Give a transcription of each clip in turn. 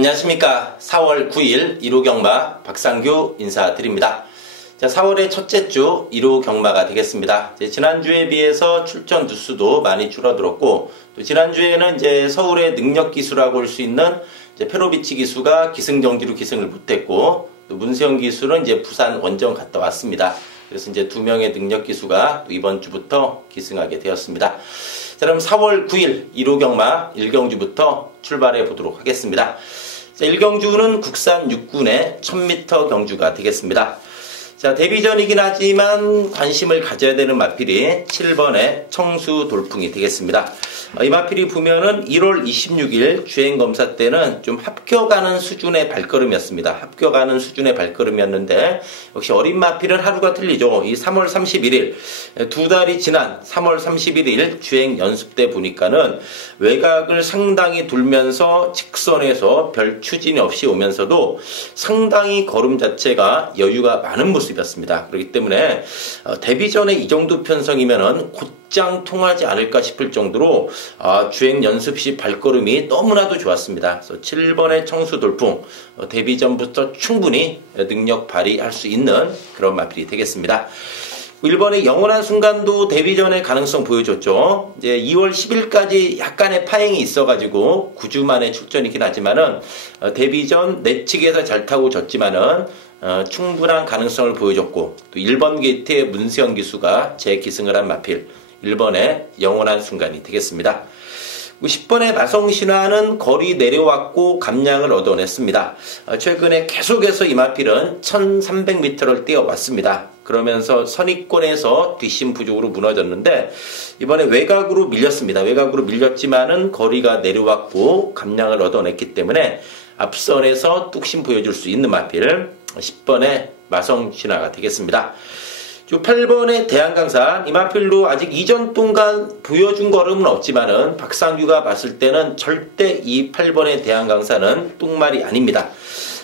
안녕하십니까. 4월 9일 1호 경마 박상규 인사드립니다. 자, 4월의 첫째 주 1호 경마가 되겠습니다. 지난주에 비해서 출전 두수도 많이 줄어들었고, 또 지난주에는 이제 서울의 능력 기수라고 할 수 있는 페로비치 기수가 기승 경기로 기승을 못했고, 또 문세영 기수는 이제 부산 원정 갔다 왔습니다. 그래서 이제 두 명의 능력 기수가 또 이번 주부터 기승하게 되었습니다. 자, 그럼 4월 9일 1호 경마 1경주부터 출발해 보도록 하겠습니다. 자, 1경주는 국산 6군의 1000m 경주가 되겠습니다. 자, 데뷔전이긴 하지만 관심을 가져야 되는 마필이 7번의 청수 돌풍이 되겠습니다. 이 마필이 보면은 1월 26일 주행검사 때는 좀 합격하는 수준의 발걸음이었습니다. 합격하는 수준의 발걸음이었는데, 역시 어린 마필은 하루가 틀리죠. 이 3월 31일, 두 달이 지난 3월 31일 주행 연습 때 보니까는 외곽을 상당히 돌면서 직선에서 별 추진이 없이 오면서도 상당히 걸음 자체가 여유가 많은 모습이었습니다. 그렇기 때문에 데뷔전에 이 정도 편성이면은 곧장 통하지 않을까 싶을 정도로 주행 연습 시 발걸음이 너무나도 좋았습니다. 그래서 7번의 청수 돌풍, 데뷔전부터 충분히 능력 발휘할 수 있는 그런 마필이 되겠습니다. 1번의 영원한 순간도 데뷔전의 가능성 보여줬죠. 이제 2월 10일까지 약간의 파행이 있어가지고 9주 만에 출전이긴 하지만은 데뷔전 내측에서 잘 타고 졌지만은 충분한 가능성을 보여줬고, 또 1번 게이트의 문세영 기수가 재기승을 한 마필 1번의 영원한 순간이 되겠습니다. 10번의 마성신화는 거리 내려왔고 감량을 얻어냈습니다. 최근에 계속해서 이 마필은 1300m를 뛰어왔습니다. 그러면서 선입권에서 뒷심 부족으로 무너졌는데, 이번에 외곽으로 밀렸습니다. 외곽으로 밀렸지만은 거리가 내려왔고 감량을 얻어냈기 때문에 앞선에서 뚝심 보여줄 수 있는 마필 10번의 마성신화가 되겠습니다. 8번의 대한강산, 이 마필도 아직 이전 동안 보여준 걸음은 없지만은 박상규가 봤을 때는 절대 이 8번의 대한강산은 똥말이 아닙니다.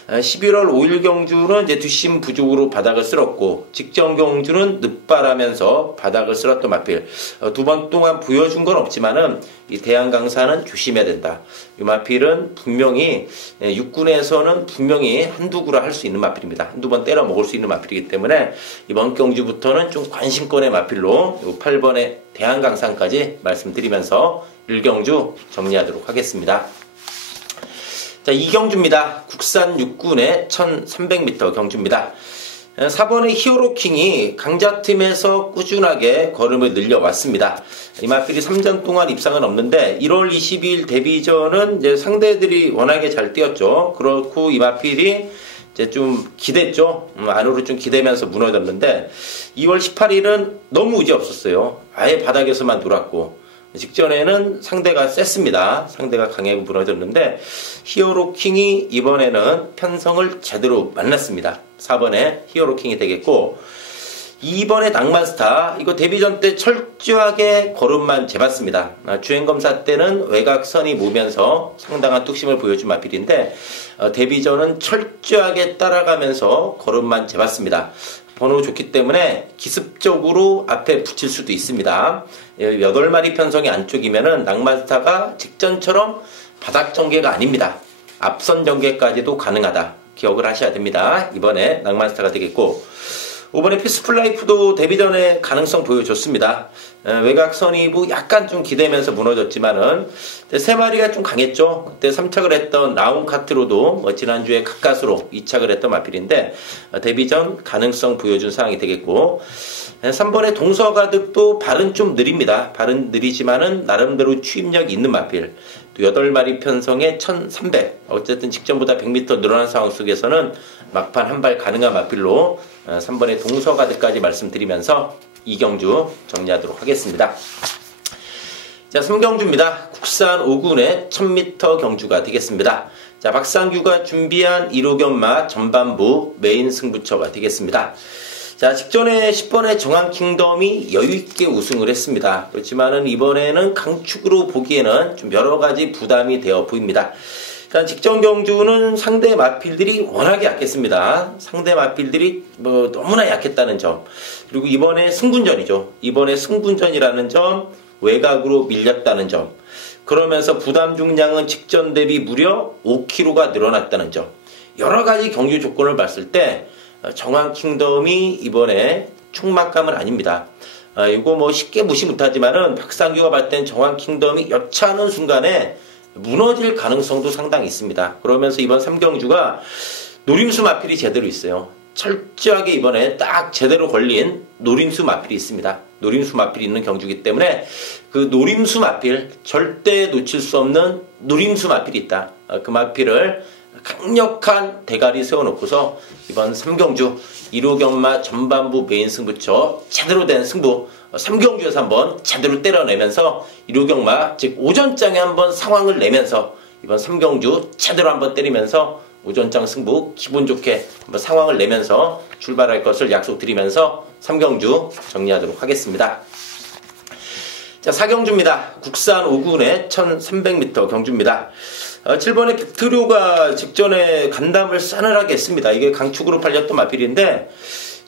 11월 5일 경주는 이제 뒷심 부족으로 바닥을 쓸었고, 직전 경주는 늦발하면서 바닥을 쓸었던 마필. 두 번 동안 보여준 건 없지만은 이 대한강산은 조심해야 된다. 이 마필은 분명히 육군에서는 분명히 한두 구라 할 수 있는 마필입니다. 한두 번 때려 먹을 수 있는 마필이기 때문에 이번 경주부터는 좀 관심권의 마필로 8번의 대한강산까지 말씀드리면서 1경주 정리하도록 하겠습니다. 자, 2경주입니다. 국산 6군의 1300m 경주입니다. 4번의 히어로킹이 강자팀에서 꾸준하게 걸음을 늘려왔습니다. 이 마필이 3전 동안 입상은 없는데 1월 22일 데뷔전은 이제 상대들이 워낙에 잘 뛰었죠. 그렇고 이 마필이 이제 좀 기댔죠. 안으로 좀 기대면서 무너졌는데 2월 18일은 너무 의지 없었어요. 아예 바닥에서만 놀았고, 직전에는 상대가 셌습니다. 상대가 강하게 무너졌는데 히어로킹이 이번에는 편성을 제대로 만났습니다. 4번에 히어로킹이 되겠고, 2번의 낭만스타, 이거 데뷔전 때 철저하게 걸음만 재봤습니다. 주행검사 때는 외곽선이 모면서 상당한 뚝심을 보여준 마필인데 데뷔전은 철저하게 따라가면서 걸음만 재봤습니다. 번호 좋기 때문에 기습적으로 앞에 붙일 수도 있습니다. 8마리 편성이 안쪽이면은 낭만스타가 직전처럼 바닥 전개가 아닙니다. 앞선 전개까지도 가능하다. 기억을 하셔야 됩니다. 이번에 낭만스타가 되겠고, 5번에 피스풀라이프도 데뷔전에 가능성 보여줬습니다. 외곽선이 약간 좀 기대면서 무너졌지만은 세 마리가 좀 강했죠. 그때 3착을 했던 라운카트로도 지난주에 가까스로 2착을 했던 마필인데 데뷔전 가능성 보여준 상황이 되겠고, 3번의 동서가득도 발은 좀 느립니다. 발은 느리지만은 나름대로 추임력이 있는 마필. 또 8마리 편성에 1300. 어쨌든 직전보다 100m 늘어난 상황 속에서는 막판 한 발 가능한 마필로 3번의 동서가득까지 말씀드리면서 2경주 정리하도록 하겠습니다. 자, 3경주입니다. 국산 5군의 1000m 경주가 되겠습니다. 자, 박상규가 준비한 1호 경마 전반부 메인 승부처가 되겠습니다. 자, 직전에 10번의 정한킹덤이 여유있게 우승을 했습니다. 그렇지만은 이번에는 강축으로 보기에는 좀 여러가지 부담이 되어 보입니다. 일단 직전 경주는 상대 마필들이 워낙에 약했습니다. 상대 마필들이 너무나 약했다는 점. 그리고 이번에 승군전이죠. 이번에 승군전이라는 점, 외곽으로 밀렸다는 점. 그러면서 부담 중량은 직전 대비 무려 5kg가 늘어났다는 점. 여러 가지 경주 조건을 봤을 때 정한킹덤이 이번에 촉막감은 아닙니다. 이거 뭐 쉽게 무시 못하지만은 박상규가 봤을 땐 정한킹덤이 여차하는 순간에 무너질 가능성도 상당히 있습니다. 그러면서 이번 3경주가 노림수 마필이 제대로 있어요. 철저하게 이번에 딱 제대로 걸린 노림수 마필이 있습니다. 노림수 마필이 있는 경주이기 때문에 그 노림수 마필, 절대 놓칠 수 없는 노림수 마필이 있다. 그 마필을 강력한 대가리 세워놓고서 이번 3경주 1호 경마 전반부 메인 승부처 제대로 된 승부 3경주에서 한번 제대로 때려내면서 1호 경마 즉 오전장에 한번 상황을 내면서 이번 3경주 제대로 한번 때리면서 오전장 승부 기분 좋게 한번 상황을 내면서 출발할 것을 약속드리면서 3경주 정리하도록 하겠습니다. 자, 4경주입니다. 국산 5군의 1300m 경주입니다. 7번의 빅트리오가 직전에 간담을 싸늘하게 했습니다. 이게 강축으로 팔렸던 마필인데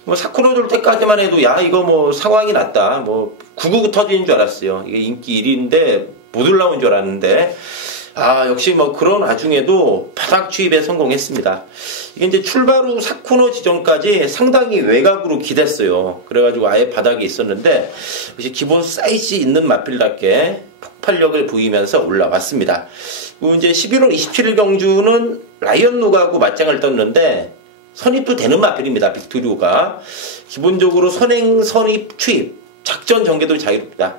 뭐 사쿠노 돌 때까지만 해도 야 이거 뭐 상황이 났다. 뭐 구구구 터지는 줄 알았어요. 이게 인기 1위인데 못 올라온 줄 알았는데 역시 뭐 그런 와중에도 바닥 추입에 성공했습니다. 이게 이제 출발 후 사쿠노 지점까지 상당히 외곽으로 기댔어요. 그래가지고 아예 바닥에 있었는데 역시 기본 사이즈 있는 마필답게 폭발력을 보이면서 올라왔습니다. 그리고 이제 11월 27일 경주는 라이언노가하고 맞짱을 떴는데 선입도 되는 마필입니다. 빅트리오가 기본적으로 선행, 선입, 추입 작전 전개도 자유롭다.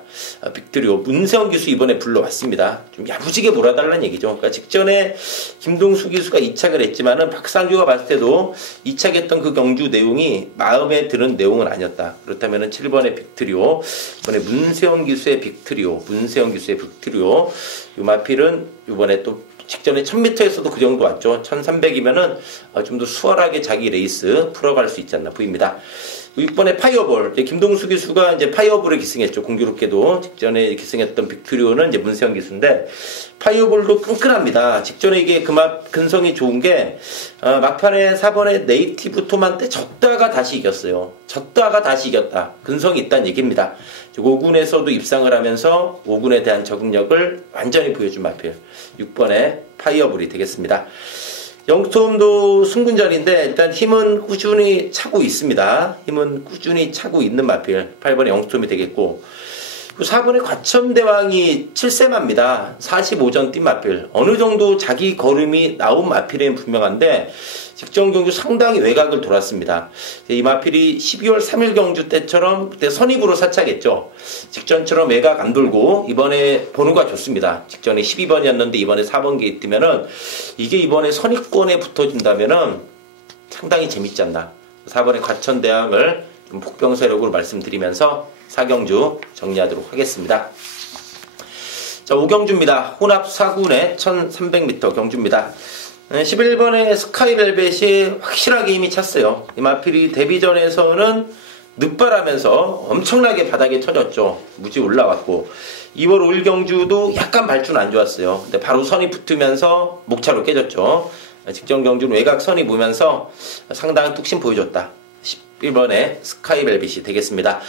빅트리오 문세영 기수 이번에 불러왔습니다. 좀 야무지게 몰아달라는 얘기죠. 그러니까 직전에 김동수 기수가 2착을 했지만은 박상규가 봤을 때도 2착했던 그 경주 내용이 마음에 드는 내용은 아니었다. 그렇다면은 7번의 빅트리오 이번에 문세영 기수의 빅트리오 이 마필은 이번에 또 직전에 1000m에서도 그 정도 왔죠. 1300이면은 좀 더 수월하게 자기 레이스 풀어갈 수 있지 않나 보입니다. 6번의 파이어볼, 김동수 기수가 이제 파이어볼에 기승했죠. 공교롭게도 직전에 기승했던 빅트리오는 이제 문세영 기수인데 파이어볼도 끈끈합니다. 직전에 이게 근성이 좋은 게 막판에 4번의 네이티브 톰한테 졌다가 다시 이겼어요. 졌다가 다시 이겼다. 근성이 있다는 얘기입니다. 5군에서도 입상을 하면서 5군에 대한 적응력을 완전히 보여준 마필 6번의 파이어볼이 되겠습니다. 영스톰도 승군전인데 일단 힘은 꾸준히 차고 있습니다. 힘은 꾸준히 차고 있는 마필 8번의 영스톰이 되겠고 4번의 과천대왕이 7세마입니다. 45전 뛴 마필 어느 정도 자기 걸음이 나온 마필은 분명한데 직전 경주 상당히 외곽을 돌았습니다. 이 마필이 12월 3일 경주 때처럼 그때 선입으로 사착했죠. 직전처럼 외곽 안 돌고 이번에 번호가 좋습니다. 직전에 12번이었는데 이번에 4번 게이트 뜨면은 이게 이번에 선입권에 붙어준다면은 상당히 재밌지 않나. 4번의 과천대왕을 좀 복병세력으로 말씀드리면서 4경주 정리하도록 하겠습니다. 자, 5경주입니다. 혼합 4군의 1300m 경주입니다. 11번의 스카이벨벳이 확실하게 힘이 찼어요. 이 마필이 데뷔전에서는 늑발하면서 엄청나게 바닥에 터졌죠. 무지 올라왔고 2월 5일 경주도 약간 발주는 안 좋았어요. 근데 바로 선이 붙으면서 목차로 깨졌죠. 직전 경주는 외곽 선이 보면서 상당한 뚝심 보여줬다. 11번의 스카이벨벳이 되겠습니다.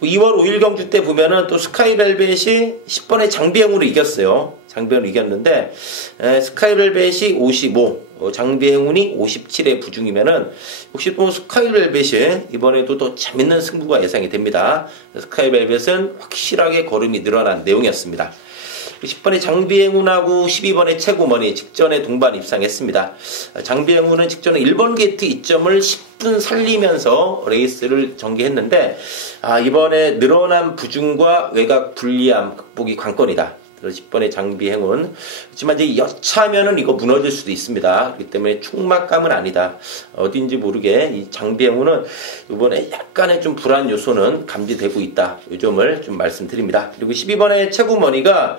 2월 5일 경주 때 보면은 또 스카이벨벳이 10번의 장비행으로 이겼어요. 장비행으로 이겼는데 스카이벨벳이 55, 장비행운이 57의 부중이면은 혹시 또 스카이벨벳이 이번에도 더 재밌는 승부가 예상이 됩니다. 스카이벨벳은 확실하게 걸음이 늘어난 내용이었습니다. 10번의 장비행운하고 12번의 최고머니 직전에 동반 입상했습니다. 장비행운은 직전에 1번 게이트 이점을 10분 살리면서 레이스를 전개했는데 이번에 늘어난 부중과 외곽 불리함 극복이 관건이다. 10번의 장비행운. 하지만 이제 여차하면은 이거 무너질 수도 있습니다. 그렇기 때문에 촉막감은 아니다. 어딘지 모르게 이 장비행운은 이번에 약간의 좀 불안 요소는 감지되고 있다. 이 점을 좀 말씀드립니다. 그리고 12번의 최고머니가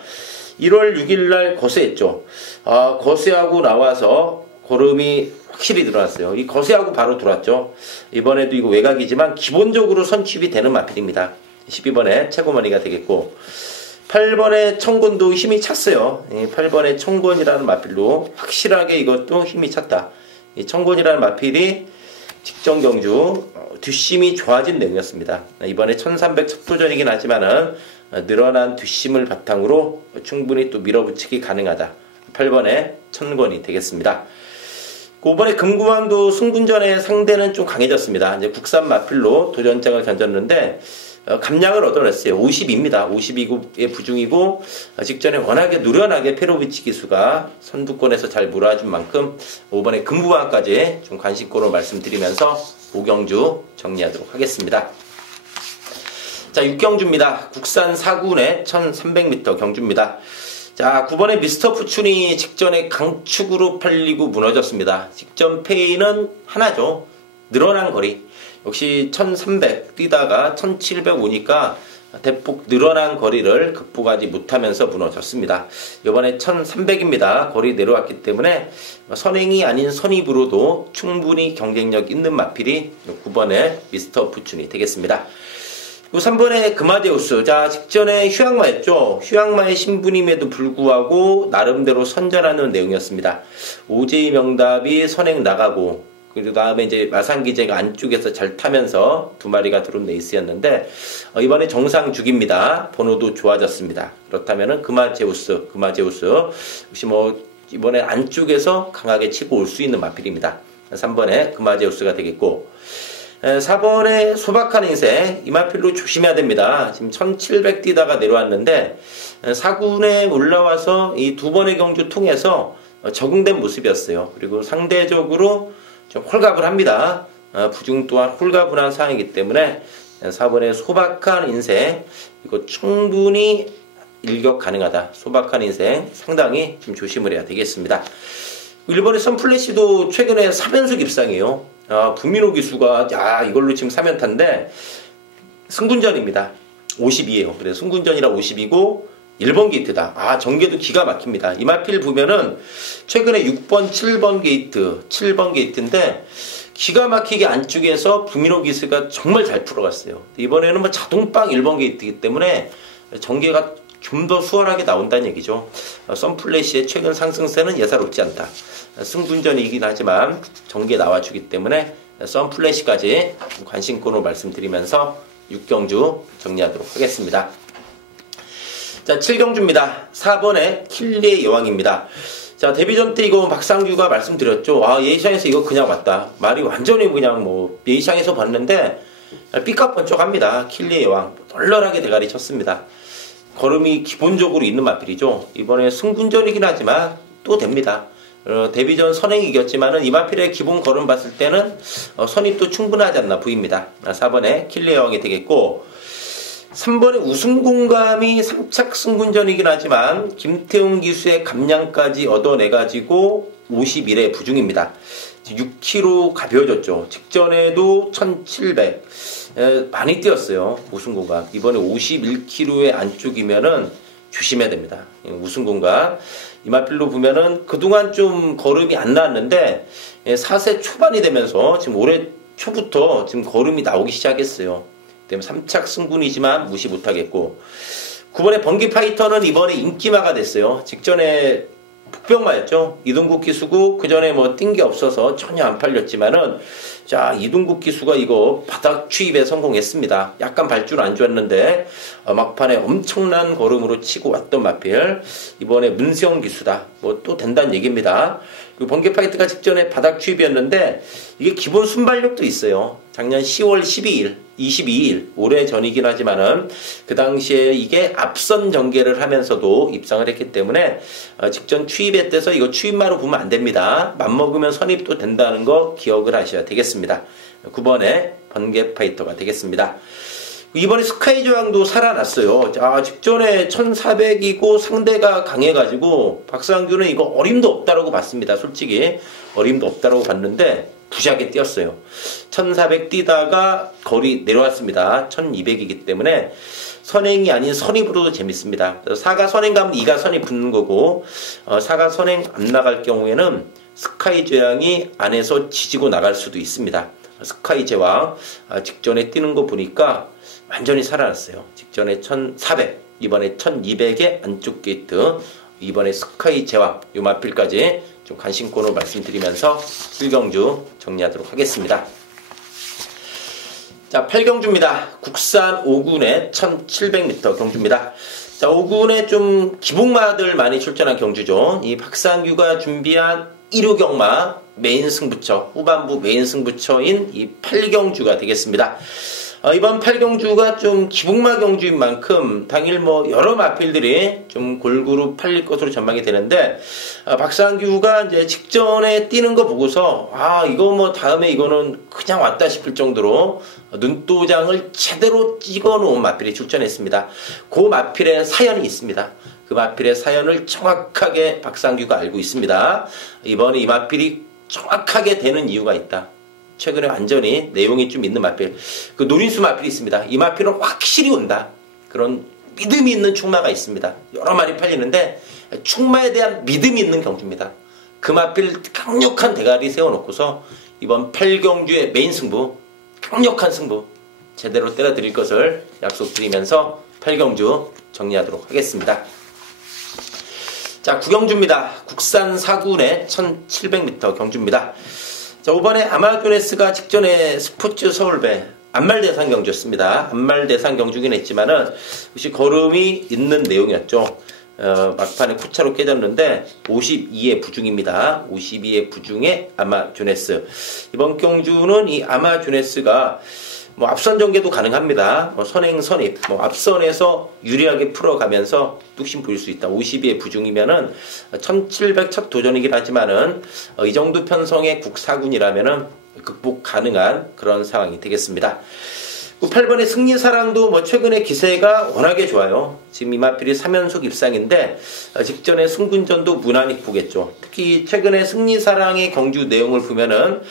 1월 6일날 거세했죠. 거세하고 나와서 걸음이 확실히 늘어났어요. 이 거세하고 바로 돌았죠. 이번에도 이거 외곽이지만 기본적으로 선취입이 되는 마필입니다. 12번의 최고머니가 되겠고 8번의 청곤도 힘이 찼어요. 8번의 청곤이라는 마필로 확실하게 이것도 힘이 찼다. 이 청곤이라는 마필이 직전 경주 뒷심이 좋아진 내용이었습니다. 이번에 1300 첫 도전이긴 하지만은 늘어난 뒷심을 바탕으로 충분히 또 밀어붙이기 가능하다. 8번에 천권이 되겠습니다. 5번에 금구왕도 승군전의 상대는 좀 강해졌습니다. 이제 국산 마필로 도전장을 던졌는데 감량을 얻어냈어요. 52입니다. 52의 부중이고 직전에 워낙에 누련하게 페로비치 기수가 선두권에서 잘 몰아준 만큼 5번에 금구왕까지 좀 관심고로 말씀드리면서 5경주 정리하도록 하겠습니다. 자, 6경주입니다. 국산 4군의 1300m 경주입니다. 자, 9번에 미스터 푸춘이 직전에 강축으로 팔리고 무너졌습니다. 직전 페이는 하나죠. 늘어난 거리. 역시 1300 뛰다가 1700 오니까 대폭 늘어난 거리를 극복하지 못하면서 무너졌습니다. 이번에 1300입니다. 거리 내려왔기 때문에 선행이 아닌 선입으로도 충분히 경쟁력 있는 마필이 9번의 미스터 푸춘이 되겠습니다. 3번에 금아데우스. 자, 직전에 휴양마였죠. 휴양마의 신분임에도 불구하고 나름대로 선전하는 내용이었습니다. 오제이 명답이 선행 나가고 그 다음에 이제 마상기제가 안쪽에서 잘 타면서 두 마리가 들어온 레이스였는데 이번에 정상 주기입니다. 번호도 좋아졌습니다. 그렇다면은 금아제우스 역시 뭐 이번에 안쪽에서 강하게 치고 올 수 있는 마필입니다. 3번에 금아제우스가 되겠고 4번에 소박한 인생. 이 마필로 조심해야 됩니다. 지금 1700 뛰다가 내려왔는데 4군에 올라와서 이 두 번의 경주 통해서 적응된 모습이었어요. 그리고 상대적으로 좀 홀갑을 합니다. 부중 또한 홀가분한 상황이기 때문에 4번의 소박한 인생, 이거 충분히 일격 가능하다. 소박한 인생 상당히 좀 조심을 해야 되겠습니다. 1번의 선플래시도 최근에 3연속 입상이에요. 부민호 기수가 이걸로 지금 3연타인데 승군전입니다. 52예요. 그래서 승군전이라 50이고 1번 게이트다. 전개도 기가 막힙니다. 이 마필 보면은 최근에 6번, 7번 게이트인데 기가 막히게 안쪽에서 부민호 기수가 정말 잘 풀어갔어요. 이번에는 뭐 자동빵 1번 게이트이기 때문에 전개가 좀 더 수월하게 나온다는 얘기죠. 썬플래시의 최근 상승세는 예사롭지 않다. 승군전이긴 하지만 전개 나와주기 때문에 썬플래시까지 관심권으로 말씀드리면서 6경주 정리하도록 하겠습니다. 자, 7경주입니다. 4번에 킬리의 여왕입니다. 자, 데뷔전 때 이거 박상규가 말씀드렸죠. 예시장에서 이거 그냥 왔다. 말이 완전히 그냥 뭐 예시장에서 봤는데 삐까번쩍합니다. 킬리의 여왕 널널하게 대가리 쳤습니다. 걸음이 기본적으로 있는 마필이죠. 이번에 승군전이긴 하지만 또 됩니다. 데뷔전 선행이 이겼지만은 이 마필의 기본 걸음 봤을 때는 선입도 충분하지 않나 보입니다. 4번에 킬리의 여왕이 되겠고 3번에 우승공감이 3착 승군전이긴 하지만 김태훈 기수의 감량까지 얻어내가지고 51의 부중입니다. 6kg 가벼워졌죠. 직전에도 1700 많이 뛰었어요. 우승공감. 이번에 51kg의 안쪽이면은 조심해야 됩니다. 우승공감. 이 마필로 보면은 그동안 좀 걸음이 안 나왔는데 4세 초반이 되면서 지금 올해 초부터 지금 걸음이 나오기 시작했어요. 때문에 3착 승군이지만 무시 못하겠고 9번의 번기파이터는 이번에 인기마가 됐어요. 직전에 폭병마였죠. 이동국 기수고 그 전에 뭐 뛴 게 없어서 전혀 안 팔렸지만은 자, 이동국 기수가 이거 바닥 추입에 성공했습니다. 약간 발줄 안 좋았는데 막판에 엄청난 걸음으로 치고 왔던 마필. 이번에 문세영 기수다. 뭐 또 된다는 얘기입니다. 그리고 번개파이트가 직전에 바닥 추입이었는데 이게 기본 순발력도 있어요. 작년 10월 12일 22일 오래 전이긴 하지만은 그 당시에 이게 앞선 전개를 하면서도 입상을 했기 때문에 직전 추입에 떼서 이거 추입만으로 보면 안 됩니다. 맘먹으면 선입도 된다는 거 기억을 하셔야 되겠습니다. 9번에 번개파이터가 되겠습니다. 이번에 스카이저항도 살아났어요. 직전에 1400이고 상대가 강해가지고 박상규는 이거 어림도 없다라고 봤습니다. 솔직히 어림도 없다라고 봤는데 부시하게 뛰었어요. 1400 뛰다가 거리 내려왔습니다. 1200이기 때문에 선행이 아닌 선입으로도 재밌습니다. 4가 선행 가면 2가 선입 붙는 거고 4가 선행 안 나갈 경우에는 스카이 제왕이 안에서 지지고 나갈 수도 있습니다. 스카이 제왕 직전에 뛰는 거 보니까 완전히 살아났어요. 직전에 1400, 이번에 1200의 안쪽 게이트, 이번에 스카이 제왕, 요 마필까지 좀 관심권으로 말씀드리면서 7경주 정리하도록 하겠습니다. 자, 8경주입니다. 국산 5군의 1700m 경주입니다. 자, 5군에 좀 기복마들 많이 출전한 경주죠. 이 박상규가 준비한 1호 경마 메인 승부처, 후반부 메인 승부처인 이 8경주가 되겠습니다. 이번 8경주가 좀 기복마 경주인 만큼 당일 여러 마필들이 좀 골고루 팔릴 것으로 전망이 되는데, 박상규가 이제 직전에 뛰는 거 보고서 이거 다음에 이거는 그냥 왔다 싶을 정도로 눈도장을 제대로 찍어 놓은 마필이 출전했습니다. 그 마필의 사연이 있습니다. 그 마필의 사연을 정확하게 박상규가 알고 있습니다. 이번에 이 마필이 정확하게 되는 이유가 있다. 최근에 완전히 내용이 좀 있는 마필, 그 노린수 마필이 있습니다. 이 마필은 확실히 온다. 그런 믿음이 있는 충마가 있습니다. 여러 마리 팔리는데 충마에 대한 믿음이 있는 경주입니다. 그 마필 강력한 대가리 세워놓고서 이번 8경주의 메인 승부, 강력한 승부 제대로 때려드릴 것을 약속드리면서 8경주 정리하도록 하겠습니다. 자, 9경주입니다. 국산 4군의 1700m 경주입니다. 자, 5번에 아마존에스가 직전에 스포츠 서울배 안말대상 경주였습니다. 안말대상 경주긴 했지만은 역시 걸음이 있는 내용이었죠. 막판에 쿠차로 깨졌는데 52의 부중입니다. 52의 부중의 아마존에스. 이번 경주는 이 아마존에스가 앞선 전개도 가능합니다. 선행 선입, 앞선에서 유리하게 풀어가면서 뚝심 보일 수 있다. 52의 부중이면은 1700 첫 도전이긴 하지만은 이 정도 편성의 국사군이라면은 극복 가능한 그런 상황이 되겠습니다. 8번의 승리사랑도 최근에 기세가 워낙에 좋아요. 지금 이 마필이 3연속 입상인데 직전에 승군전도 무난히 보겠죠. 특히 최근에 승리사랑의 경주 내용을 보면은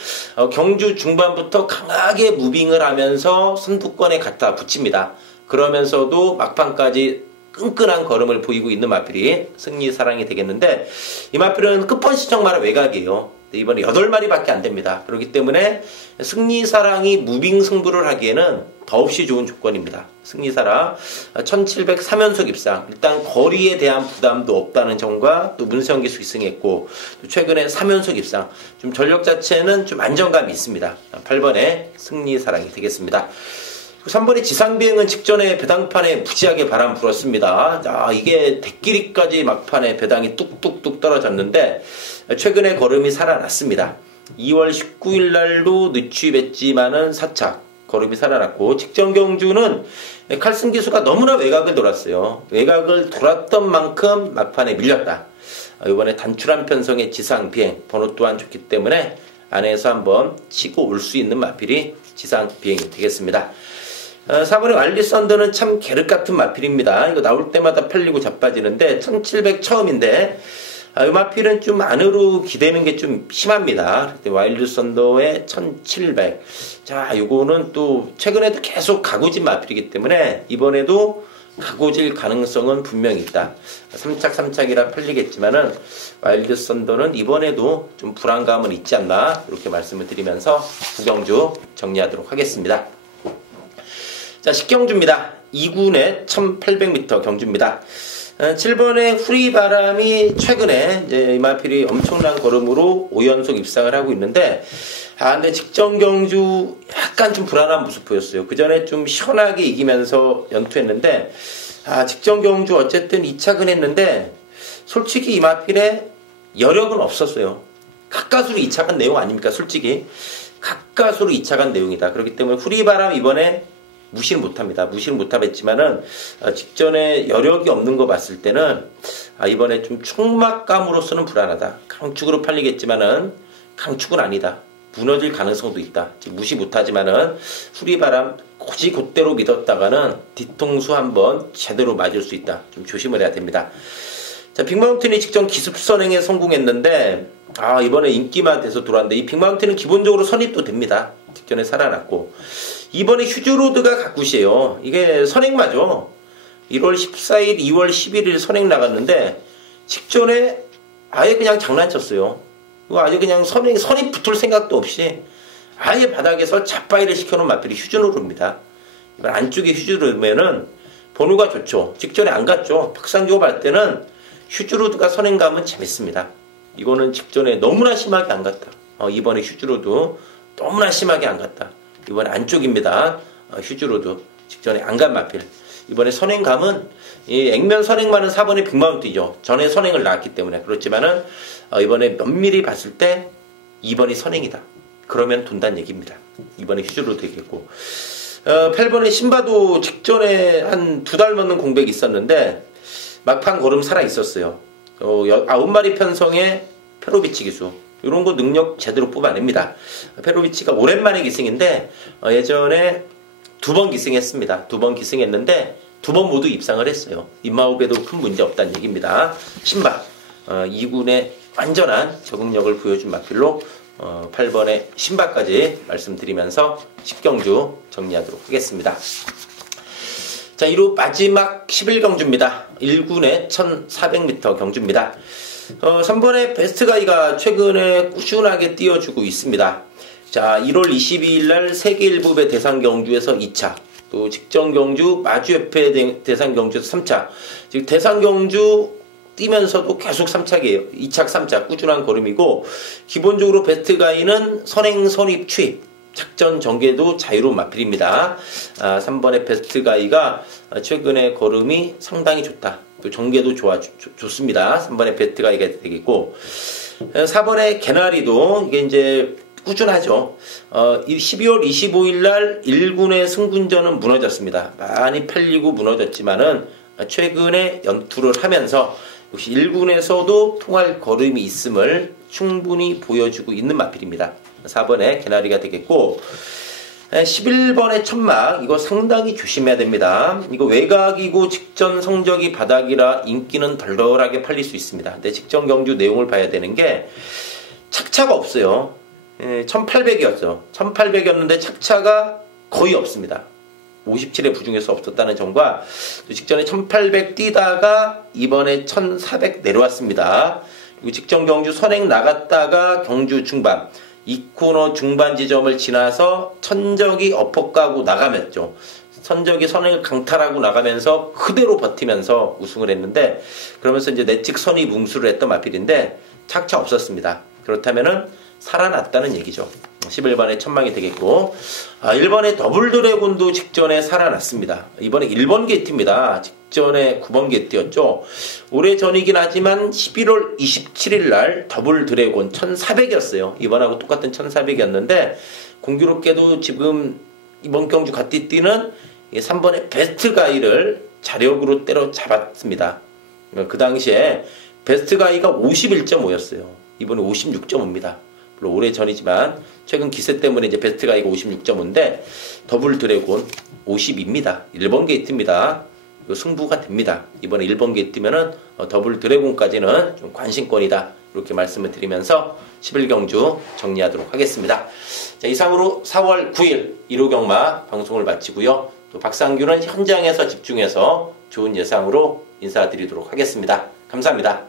경주 중반부터 강하게 무빙을 하면서 선두권에 갖다 붙입니다. 그러면서도 막판까지 끈끈한 걸음을 보이고 있는 마필이 승리사랑이 되겠는데, 이 마필은 끝번시청마라 외곽이에요. 이번에 8마리밖에 안 됩니다. 그렇기 때문에 승리사랑이 무빙 승부를 하기에는 더없이 좋은 조건입니다. 승리사랑 1700 3연속 입상, 일단 거리에 대한 부담도 없다는 점과 또 문세영 기수 입승했고 또 최근에 3연속 입상, 좀 전력 자체는 좀 안정감이 있습니다. 8번에 승리사랑이 되겠습니다. 3번의 지상비행은 직전에 배당판에 무지하게 바람 불었습니다. 자, 이게 대끼리까지 막판에 배당이 뚝뚝뚝 떨어졌는데 최근에 걸음이 살아났습니다. 2월 19일 날도 늦추했지만은 4착 걸음이 살아났고, 직전 경주는 칼슨 기수가 너무나 외곽을 돌았어요. 외곽을 돌았던 만큼 막판에 밀렸다. 이번에 단출한 편성의 지상비행 번호 또한 좋기 때문에 안에서 한번 치고 올 수 있는 마필이 지상비행이 되겠습니다. 4번의 왈리 썬더는 참 계륵같은 마필입니다. 이거 나올 때마다 팔리고 자빠지는데 1700 처음인데 이 마필은 좀 안으로 기대는 게 좀 심합니다. 와일드 썬더의 1700. 자, 요거는 또 최근에도 계속 가고진 마필이기 때문에 이번에도 가고질 가능성은 분명히 있다. 3착 3착이라 팔리겠지만은 와일드 썬더는 이번에도 좀 불안감은 있지 않나, 이렇게 말씀을 드리면서 9경주 정리하도록 하겠습니다. 자, 10경주입니다. 2군의 1800m 경주입니다. 7번의 후리바람이 최근에 이제 이 마필이 엄청난 걸음으로 5연속 입상을 하고 있는데, 근데 직전 경주 약간 좀 불안한 모습 보였어요. 그 전에 좀 시원하게 이기면서 연투했는데, 직전 경주 어쨌든 2착은 했는데, 솔직히 이 마필에 여력은 없었어요. 가까스로 2착한 내용 아닙니까? 솔직히. 가까스로 2착한 내용이다. 그렇기 때문에 후리바람 이번에 무시를 못합니다. 무시를 못하겠지만은 직전에 여력이 없는 거 봤을 때는 이번에 좀 총막감으로서는 불안하다. 강축으로 팔리겠지만은 강축은 아니다. 무너질 가능성도 있다. 무시 못하지만은 후리바람 굳이 그대로 믿었다가는 뒤통수 한번 제대로 맞을 수 있다. 좀 조심을 해야 됩니다. 자, 빅마운틴이 직전 기습선행에 성공했는데 이번에 인기만 돼서 돌아왔는데, 이 빅마운틴은 기본적으로 선입도 됩니다. 직전에 살아났고, 이번에 휴즈로드가 가굿이에요. 이게 선행마죠. 1월 14일, 2월 11일 선행 나갔는데 직전에 아예 그냥 장난쳤어요. 아예 그냥 선입 붙을 생각도 없이 아예 바닥에서 잡바이를 시켜놓은 마필이 휴즈로드입니다. 이번 안쪽에 휴즈로드면은 번호가 좋죠. 직전에 안 갔죠. 박상규가 볼 때는 휴즈로드가 선행 가면 재밌습니다. 이거는 직전에 너무나 심하게 안 갔다. 이번에 휴즈로드 너무나 심하게 안 갔다. 이번에 안쪽입니다. 휴즈로드 직전에 안간 마필. 이번에 선행감은 이 액면 선행만은 4번에 빅마운트 뛰죠. 전에 선행을 나왔기 때문에. 그렇지만은 이번에 면밀히 봤을 때 2번이 선행이다. 그러면 돈다는 얘기입니다. 이번에 휴즈로드 되겠고 8번에 신바도 직전에 한 2달 넘는 공백이 있었는데 막판 걸음 살아 있었어요. 9마리 편성의 페로비치 기수. 이런 거 능력 제대로 뽑아냅니다. 페로비치가 오랜만에 기승인데 예전에 2번 기승했습니다. 2번 기승했는데 2번 모두 입상을 했어요. 입마호배도 큰 문제 없다는 얘기입니다. 신바 2군의 완전한 적응력을 보여준 마필로 8번의 신바까지 말씀드리면서 10경주 정리하도록 하겠습니다. 자, 이로 마지막 11경주입니다. 1군의 1400m 경주입니다. 3번의 베스트가이가 최근에 꾸준하게 띄워주고 있습니다. 자, 1월 22일 날 세계 1부배 대상 경주에서 2차, 또 직전 경주 마주협회 대상 경주에서 3차, 즉 대상 경주 뛰면서도 계속 3착이에요. 2착, 3착 꾸준한 걸음이고, 기본적으로 베스트가이는 선행, 선입, 추입, 작전 전개도 자유로운 마필입니다. 3번의 베스트가이가 최근에 걸음이 상당히 좋다. 또 전개도 좋습니다. 3번의 베스트가이가 되겠고, 4번의 개나리도 이게 이제 꾸준하죠. 12월 25일 날 1군의 승군전은 무너졌습니다. 많이 팔리고 무너졌지만은 최근에 연투를 하면서 역시 1군에서도 통할 걸음이 있음을 충분히 보여주고 있는 마필입니다. 4번의 개나리가 되겠고, 11번의 천막, 이거 상당히 조심해야 됩니다. 이거 외곽이고 직전 성적이 바닥이라 인기는 덜덜하게 팔릴 수 있습니다. 근데 직전 경주 내용을 봐야 되는 게 착차가 없어요. 1800이었죠. 1800이었는데 착차가 거의 없습니다. 57에 부중해서 없었다는 점과 직전에 1800 뛰다가 이번에 1400 내려왔습니다. 그리고 직전 경주 선행 나갔다가 경주 중반 2코너 중반 지점을 지나서 천적이 엎어가고 나가면죠. 천적이 선행을 강탈하고 나가면서 그대로 버티면서 우승을 했는데, 그러면서 이제 내측 선이 뭉수를 했던 마필인데 착차 없었습니다. 그렇다면은 살아났다는 얘기죠. 11번에 천막이 되겠고, 1번에 더블 드래곤도 직전에 살아났습니다. 이번에 1번 게이트입니다. 직전에 9번 게이트였죠. 오래 전이긴 하지만 11월 27일 날 더블 드래곤 1400이었어요. 이번하고 똑같은 1400이었는데 공교롭게도 지금 이번 경주 갓띠 뛰는 3번의 베스트가이를 자력으로 때려잡았습니다. 그 당시에 베스트가이가 51.5였어요. 이번에 56.5입니다. 물론 오래 전이지만 최근 기세 때문에 이제 베스트가이가 56.5인데 더블 드래곤 52입니다. 1번 게이트입니다. 승부가 됩니다. 이번에 1번 게이트면은 더블 드래곤까지는 좀 관심권이다. 이렇게 말씀을 드리면서 11경주 정리하도록 하겠습니다. 자, 이상으로 4월 9일 1호 경마 방송을 마치고요. 또 박상규는 현장에서 집중해서 좋은 예상으로 인사드리도록 하겠습니다. 감사합니다.